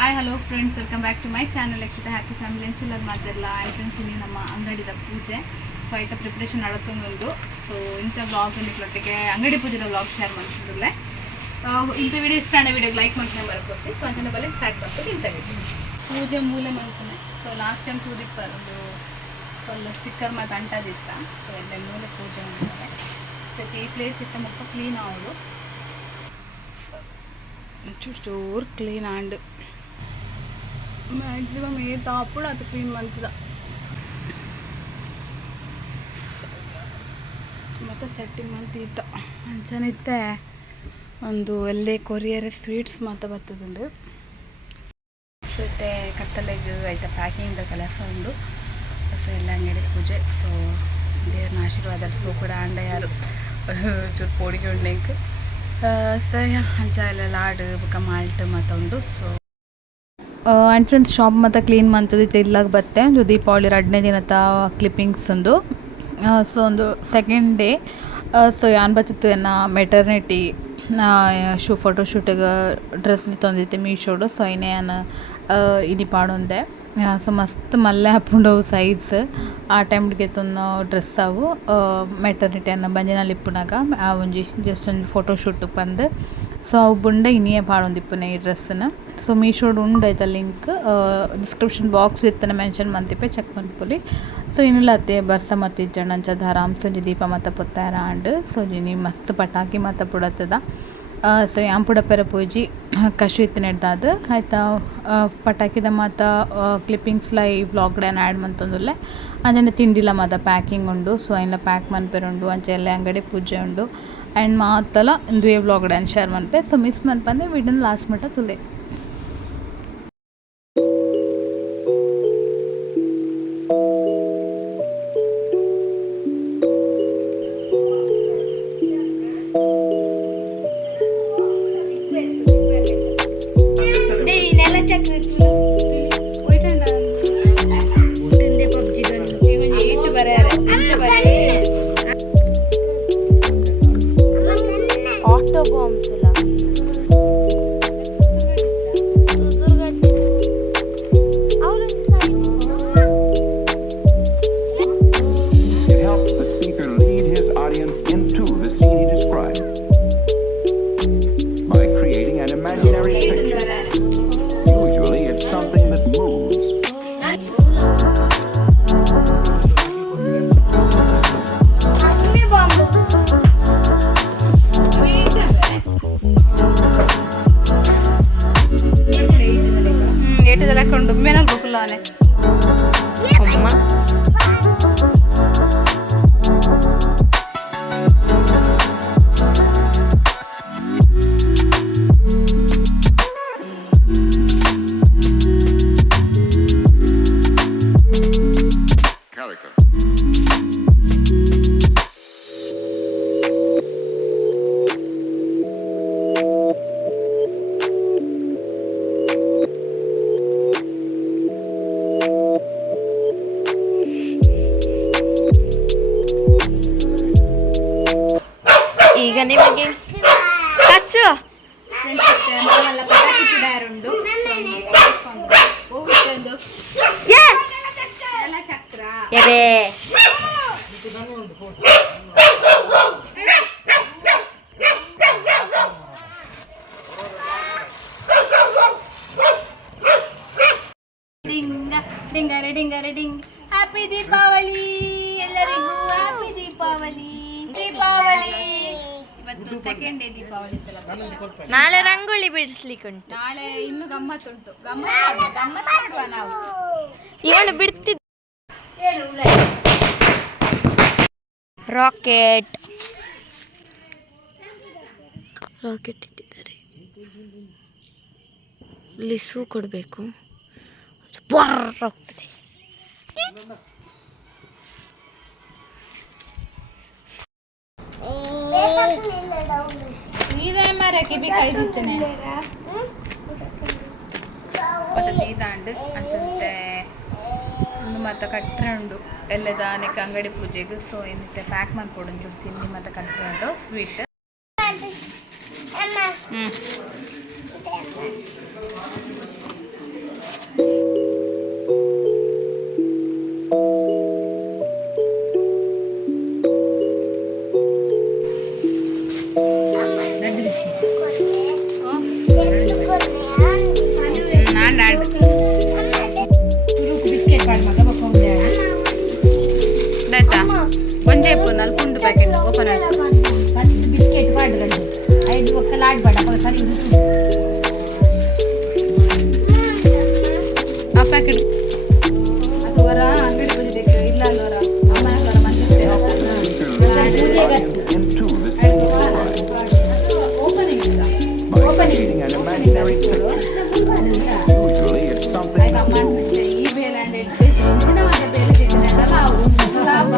Hi hello friends, welcome back to my channel Yakshita happy family ಎಂಚುಲರ್ ಮಾತಿರಲ್ಲ. Friends, ಇಲ್ಲಿ ನಮ್ಮ ಅಂಗಡಿದ ಪೂಜೆ ಸೊ ಆಯ್ತಾ ಪ್ರಿಪ್ರೇಷನ್ ನಡತ್ತೊಂದು. ಸೊ ಇಂಥ ಬ್ಲಾಗ್ ಒಟ್ಟಿಗೆ ಅಂಗಡಿ ಪೂಜೆದ ಬ್ಲಾಗ್ ಶೇರ್ ಮಾಡ್ತಿದ್ರಲ್ಲೇ ಇಂಥ ವಿಡಿಯೋ ಇಷ್ಟ ಆದ ವಿಡಿಯೋಗೆ ಲೈಕ್ ಮಾಡ್ಕೊಂಡು ಬರ್ಕೊಡ್ತೀವಿ. ಸೊ ಅಂಚನೆ ಬಲ್ಲಿ ಸ್ಟಾರ್ಟ್ ಮಾಡ್ತೀವಿ. ಇಂಥ ಪೂಜೆ ಮೂಲೆ ಮಾಡ್ತಾನೆ. ಸೊ ಲಾಸ್ಟ್ ಟೈಮ್ ಪೂಜಿಗೆ ಒಂದು ಸ್ಟಿಕ್ಕರ್ ಮತ್ತು ಅಂಟದಿತ್ತ. ಸೊ ಎಲ್ಲ ಮೂಲೆ ಪೂಜೆ ಮಾಡ್ತಾರೆ. ಸೊ ಈ ಪ್ಲೇಸ್ ಇತ್ತ ಮುಖ ಕ್ಲೀನ್ ಆಗೋದು ಚೂರು ಚೂರು ಕ್ಲೀನ್ ಆಂಡ್ ಮ್ಯಾಕ್ಸಿಮಮ್ ತಾಪುಳು ಅದು ಕ್ಲೀನ್ ಮಾಡ್ತದ. ಮತ್ತು ಸೆಟ್ಟಿಂಗ್ ಮಾಡ್ತಿದ್ದ ಅಂಚನಿತ್ತೆ ಒಂದು ಎಲ್ಲೇ ಕೊರಿಯರ್ ಸ್ವೀಟ್ಸ್ ಮಾತ್ರ ಬರ್ತದುಂಡು. ಸೊ ಇತ್ತೆ ಕತ್ತಲೆಗೆ ಆಯ್ತಾ ಪ್ಯಾಕಿಂಗ್ದ ಕೆಲಸ ಉಂಡು. ಸೊ ಎಲ್ಲ ಅಂಗಡಿ ಪೂಜೆ. ಸೊ ದೇವ್ರನ್ನ ಆಶೀರ್ವಾದ ಸೊ ಕೂಡ ಅಂಡ ಯಾರು ಚೂರು ಪೋಡಿಗೆ ಉಂಡೆಂಕ್ ಸೊ ಅಂಚ ಎಲ್ಲ ಲಾಡು ಬುಕ್ಕ ಮಾಲ್ಟ್ ಮತ್ತು ಉಂಡು. ಸೊ ಆ್ಯಂಡ್ ಫ್ರೆಂಡ್ಸ್, ಶಾಪ್ ಮತ್ತು ಕ್ಲೀನ್ ಮಾಡ್ತದಿತ್ತು ಇಲ್ಲಾಗ ಬತ್ತೆ ಒಂದು ದೀಪಾವಳಿ 2ನೇ ದಿನದ ಕ್ಲಿಪ್ಪಿಂಗ್ಸ್ ಒಂದು. ಸೊ ಒಂದು ಸೆಕೆಂಡ್ ಡೇ. ಸೊ ಯಾನ್ ಬತ್ತಿತ್ತು ಏನ ಮೆಟರ್ನಿಟಿ ಫೋಟೋಶೂಟಿಗೆ ಡ್ರೆಸ್ ತಂದಿತ್ತೆ ಮೀಶೋಡು. ಸೊ ಇನ್ನೇನು ಇನಿ ಪಾಡೊಂದೆ. ಸೊ ಮಸ್ತ್ ಮಲ್ಲೆ ಹಾಕೊಂಡವು ಸೈಜ್ ಆ ಟೈಮ್ಗೆ ತಂದು ಡ್ರೆಸ್ ಅವು ಮೆಟರ್ನಿಟಿ ಅನ್ನ ಬಂಜಿನಲ್ಲಿ ಇಪ್ಪುನಾಗ ಒಂಜಿ ಜಸ್ಟ್ ಒಂದು ಫೋಟೋಶೂಟ್ ಬಂದು. ಸೊ ಅವು ಬುಂಡೆ ಇನ್ನಿಯೇ ಪಾಡೊಂದಿಪ್ಪುನೆ ಈ ಡ್ರೆಸ್ಸನ್ನ. ಸೊ ಮೀಶೋಡು ಉಂಡು ಆಯ್ತಾ ಲಿಂಕ್ ಡಿಸ್ಕ್ರಿಪ್ಷನ್ ಬಾಕ್ಸ್ ಇತ್ತನ ಮೆನ್ಷನ್ ಮಂತಿಪ್ಪೆ ಚೆಕ್ ಮಾಡ್ಕೊಳ್ಳಿ. ಸೊ ಇನ್ನಿಲ್ಲ ಅತ್ತೆ ಬರ್ಸ ಮತ್ತು ಇಜ್ಜಣ್ಣ ಅಂಚದ ಆರಾಮ್ಸೊಂಜಿ ದೀಪ ಮತ್ತು ಪೊತ್ತಾರ ಆಂಡ್ ಸೊ ಜಿನಿ ಮಸ್ತ್ ಪಟಾಕಿ ಮತ್ತು ಪುಡತ್ತದ. ಸೊ ಯಾನ್ ಪುಡಪೆರ ಪೂಜಿ ಕಶು ಇತ್ತು ನೆಡ್ದಾದ ಆಯ್ತಾ ಪಟಾಕಿದ ಮತ್ತು ಕ್ಲಿಪ್ಪಿಂಗ್ಸ್ಲ ಈ ವ್ಲಾಗ್ಡೇನು ಆ್ಯಡ್ ಮಂತೊಂದುಲ್ಲೆ ಅಂಚನೆ ತಿಂಡಿಲ ಮಾತ ಪ್ಯಾಕಿಂಗ್ ಉಂಡು. ಸೊ ಎಲ್ಲ ಪ್ಯಾಕ್ ಮನ್ಪೆರುಂಡು ಅಂಚೆ ಎಲ್ಲ ಅಂಗಡಿ ಪೂಜೆ ಉಂಡು. ಆ್ಯಂಡ್ ಮಾತಲ್ಲ ಇಂದು ವ್ಲಾಗ್ಡೇನು ಶೇರ್ ಮನ್ಪೆ. ಸೊ ಮಿಸ್ ಮನ್ಪಂದೆ ವಿಡಿಯೋನ ಲಾಸ್ಟ್ ಮಟ್ಟ ತುಲೆ. ಕೊಂಡು ಮೇನಲ್ ಬುಕ್ಲಾನೆ ಅಮ್ಮ ಈಗ ನಿಮಗೆ ಕಚ್ಚು ಪಟಾಕಿ ಚುಡಾರುಂಡು ಚಕ್ರ ಡಿಂಗ ಡಿಂಗರೆ ಡಿಂಗರೆ ಡಿಂಗ್. ಹ್ಯಾಪಿ ದೀಪಾವಳಿ ಎಲ್ಲರಿಗೂ. ಹ್ಯಾಪಿ ದೀಪಾವಳಿ. ದೀಪಾವಳಿ ಇವತ್ತು ಸೆಕೆಂಡ್ ಡೇ ದೀಪಾವಳಿ ಸೆಲೆಬ್ರೇಷನ್. ನಾಳೆ ರಂಗೋಲಿ ಬಿಡಿಸ್ಲಿಕ್ಕೆ ಉಂಟು. ನಾಳೆ ಇನ್ನು ಗಮ್ಮತ್ತುಂಟು. ಗಮ್ಮತ್ತು ಮಾಡುವ ನಾವು. ಇವನು ಬಿಡ್ತಿದ್ದ ರಾಕೆಟ್ ರಾಕೆಟ್ ಇಟ್ಟಿದ್ದಾರೆ. ಇಲ್ಲಿ ಸೂ ಕೊಡಬೇಕು. ಹೋಗ್ತದೆ. ಇದೇ ಮರಕ್ಕೆ ಬೇಕಾಯ್ದಿತ್ತೇನೆ ಮತ್ತೆ ನೀದಾಂಡು ಅಂಚಂತೆ ಒಂದು ಮತ್ತು ಕಟ್ರೆ ಉಂಡು ಎಲ್ಲದ ಅನೇಕ ಅಂಗಡಿ ಪೂಜೆಗೆ. ಸೊ ಇನ್ನಿತ್ತೆ ಪ್ಯಾಕ್ ಮಾಡ್ಕೊಡು ಒಂಚೂರು ತಿಂಡಿ ಮತ್ತು ಕಟ್ರೆ ಉಂಡು ಸ್ವೀಟ್. ಪ್ಯಾಕೆಟ್ ಅದು ವರ ಅಂಗಡಿ ಬಂದಿದ್ದಕ್ಕೆ ಇಲ್ಲ ಅಲ್ವರ ಅಮ್ಮನ ವರ ಮಂದಿದ್ದೆ ಓಪನಿಂಗ್ ಇಲ್ಲ Creating an imaginary usually it's something ಆಯ್ತು ಅಮ್ಮ ಮುಂಚೆ ಈ ಬೇಲೆ ಅಂಡ್ ಮುಂಚಿನ ಮತ್ತೆ ಬೇಲೆ ತಿಂದಿದ್ದಲ್ಲ ಒಂದು ಲಾಭ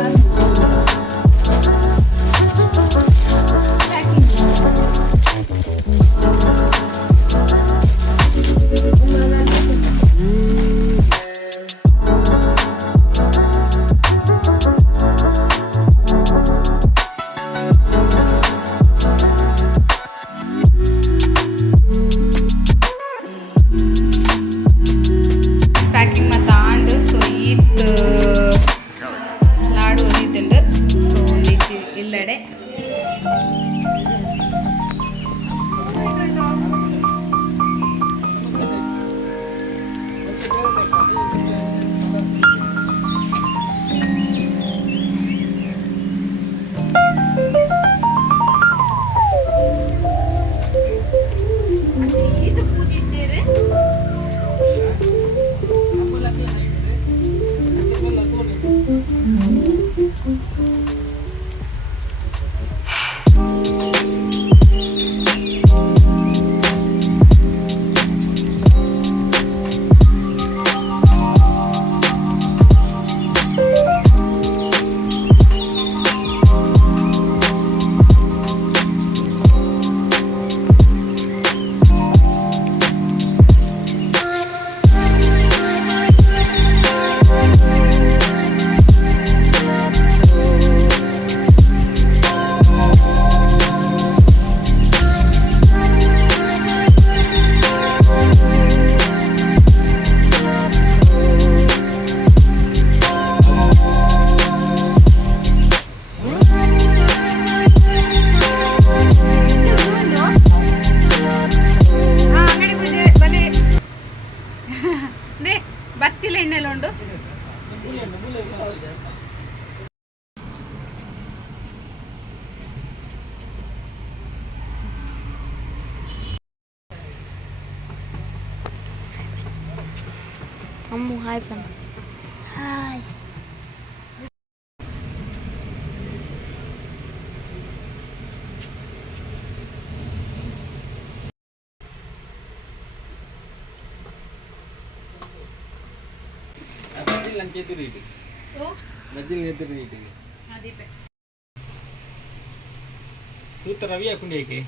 ಪ್ಯಾಕಿಂಗ್ ಮತ್ತು ಆಂಡ್ ಸೊ ಈತ್ ಲಾಡು ಓದಿದ್ದುಂಡು ಸೊ ಒಂದಿಟ್ಟು ಇಲ್ಲಡೆ ಇದು ಪೂಜಿದ್ದೇರೆ ಅಂಗಡಿ ಪೂಜೆ ಬಲೆ ದೇ ಬತ್ತಿಲ ಎಣ್ಣೆಲ್ಲ ಉಂಡು ಅಮ್ಮು ಹಾಯ್ ಪನ್ನ ಹಾಯ್ ಸೂತ್ರ ರವಿ ಹಾಕೊಂಡು ಏಕೆ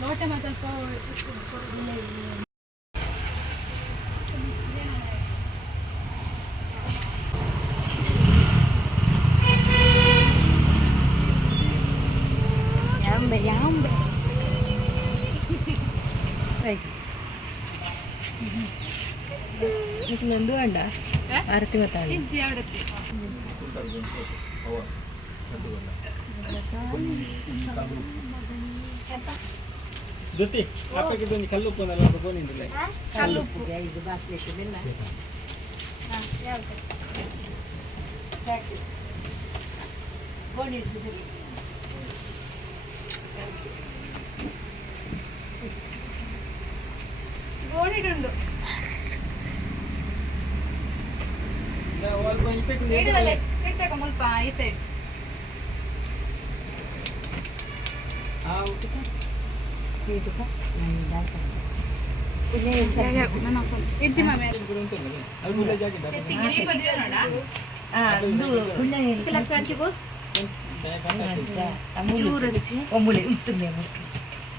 ಲೋಟೆ ಮತ್ತೆ ಸ್ವಲ್ಪ ಯಾಂಬೆ ಯಾಂಬೆ ನಂದು ಅಂಡ ಆರತಿ ಮಾತಾಡಿ ಹೆಜ್ಜೆ ಆಡತ್ತೆ ಜೊತೆ ಅಪ್ಪಕ್ಕೆ ಕಲ್ಲು ಉಪ್ಪು ಬೋನಿಂದಿಲ್ಲ ಕಲ್ಲುಪ್ಪು ಇದು ಬಾಸ್ಲೆಟ್ ಬೆಲ್ಲ ಗೋಣಿಡುಂಡು ಅಲ್ಪ ಇಪ್ಪಕ್ಕೆ ಇಡುವಲೆ ಇಟ್ಟಕ ಮುಲ್ಪ ಈ ಸೈಡ್ ಹೆಜ್ಜೆ ಮಾಮೆ ಅಲ್ಲಿ ಜಾಗ ತಿಂಗಿರಿ ಬದಿಯ ನೋಡ ಒಮ್ಮುಲೆ ಉತ್ತುಮೆ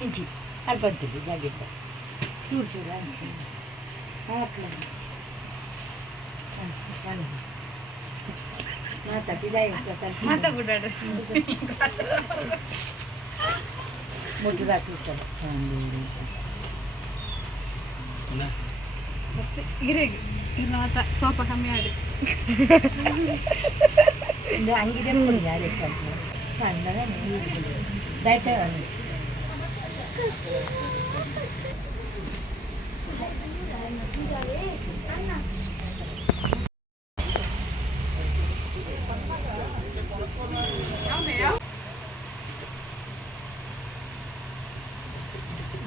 ಇಂಚಿ ಅಲ್ಲಿ ಬಂತಿದ್ದು ಜಾಗಿದ್ದ ಚೂರು ಚೂರು ಮಾತಾಡ್ಬಿಡಾಡು ಮುದ್ದು ಹಾಕಿರ್ತಾರೆ ಅಷ್ಟೇ ಗಿರಿಗೆ ಇನ್ನು ಆತ ಸ್ವಲ್ಪ ಕಮ್ಮಿ ಆಡಿ ಅಂಗಿದೆ ನೋಡಿ ಯಾರೇ ಸಣ್ಣದ ದಯತೆ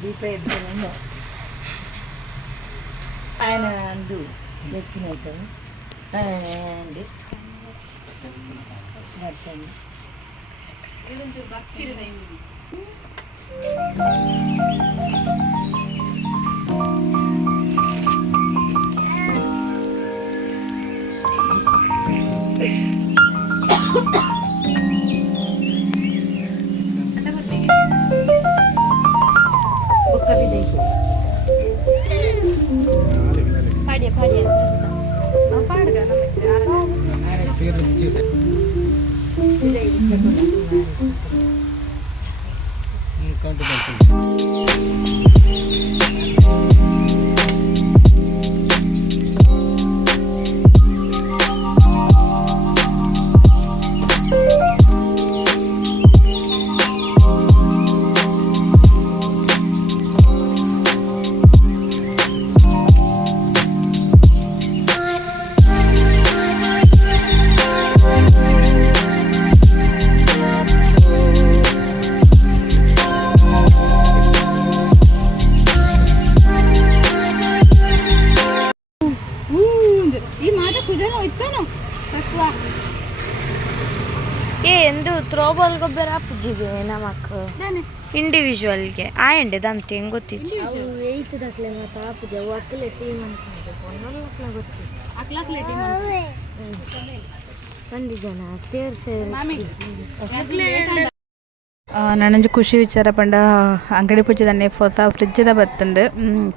ದೀಪ ಎದ್ದು ఆయన అందు ఎక్కినైతే అండి బట్టండి ఒక్క విధంగా పాడియా పాడియా పేరు చూసే కౌంట్ పడుతుంది ಈ ಮಾತ ಕುಜನ ಇತ್ತಾನೋ ತತ್ವ ಏ ಎಂದು ಥ್ರೋಬಾಲ್ ಗೊಬ್ಬರ ಪುಜ್ಜಿಗೆ ನಮಕ್ ಇಂಡಿವಿಜುವಲ್ಗೆ ಆಯಂಡೆ ದಂತೆ ಹೆಂಗೆ ಗೊತ್ತಿತ್ತು ಅವು ಏಯ್ತದಕ್ಲೆ ಮತ್ತು ಆಪುಜ ಅವು ಅಕ್ಕಲೆ ಟೀಮ್ ಅನ್ಕೊಂಡೆ ಗೊತ್ತಿತ್ತು ಅಕ್ಲಾಕ್ಲೆ ಒಂದು ಜನ ಸೇರ್ ನನಂಜು ಖುಷಿ ವಿಚಾರ ಪಂಡ ಅಂಗಡಿ ಪೂಜೆದನ್ನೇ ಹೊಸ ಫ್ರಿಜ್ಜದ ಬತ್ತಂದು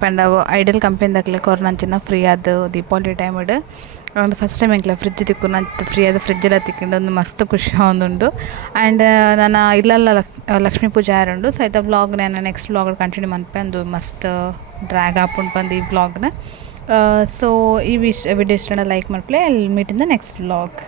ಪಂಡ ಐಡಲ್ ಕಂಪನಿದಾಗಲೇ ಕೊರೋನಂಚಿನ ಫ್ರೀ ಆದ ದೀಪಾವಳಿ ಟೈಮಡ್ ಒಂದು ಫಸ್ಟ್ ಟೈಮ್ ಎಂಕ್ಲೆ ಫ್ರಿಜ್ ತಿಕ್ಕು ನಾನು ಫ್ರೀ ಆದ ಫ್ರಿಜ್ಜೆಲ್ಲ ತಿಕ್ಕೊಂಡು ಒಂದು ಮಸ್ತ್ ಖುಷಿ ಆವೊಂದುಂಡು ಆ್ಯಂಡ್ ನಾನು ಇಲ್ಲೆಲ್ಲ ಲಕ್ಷ್ಮೀ ಪೂಜೆ ಆರುಂಡು ಸೊ ಐತ ವ್ಲಾಗ್ ನಾನು ನೆಕ್ಸ್ಟ್ ವ್ಲಾಗ್ ಕಂಟಿನ್ಯೂ ಮನ್ಪೆ ಒಂದು ಮಸ್ತ್ ಡ್ರ್ಯಾಗ್ ಹಾಕೊಂಡು ಬಂದು ಈ ವ್ಲಾಗ್ನ ಸೊ ಈ ವಿಡಿಯೋ ಇಷ್ಟ ಲೈಕ್ ಮಾಡ್ಕೊಳ್ಳಿ I will meet in the next vlog.